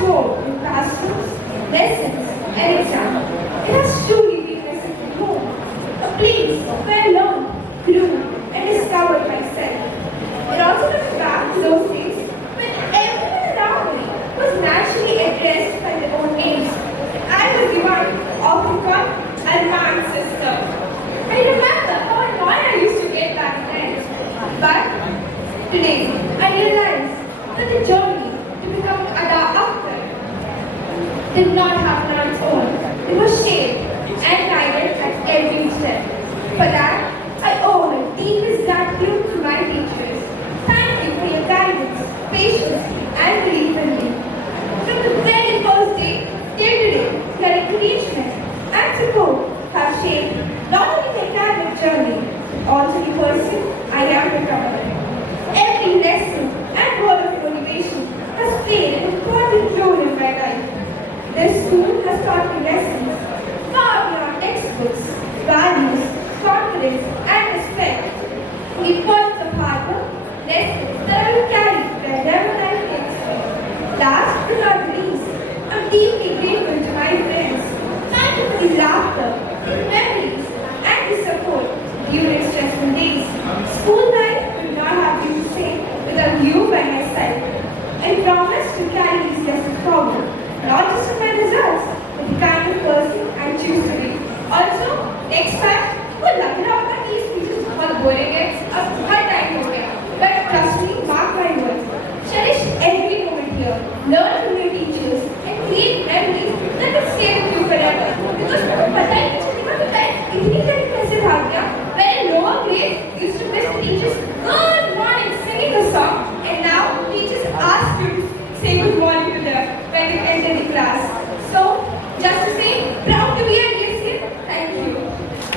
more in classrooms, lessons, and exams. It has truly been a second home, a place where I learned, grew, and discovered myself. It also took me back to those days when everyone around me was naturally addressed by their own names. I was the one of the become a man sister. I remember how annoyed I used to get back then. But today, I realize that the journey to become Attapur did not happen on its own. It was shaped and guided at every step. For that, I owe the deepest gratitude to my teachers. Thank you for your guidance, patience, and belief in me. From the very first day till today, your encouragement and support have shaped not only my academic journey, but also the person I am becoming. Every lesson and word of motivation has played an important role in my life. This school has taught me lessons far beyond textbooks, values, confidence, and respect. The importance of hard work, lessons that I will carry wherever life takes me. Last but not least, I'm deeply grateful to my friends. Thank you for the laughter, the memories,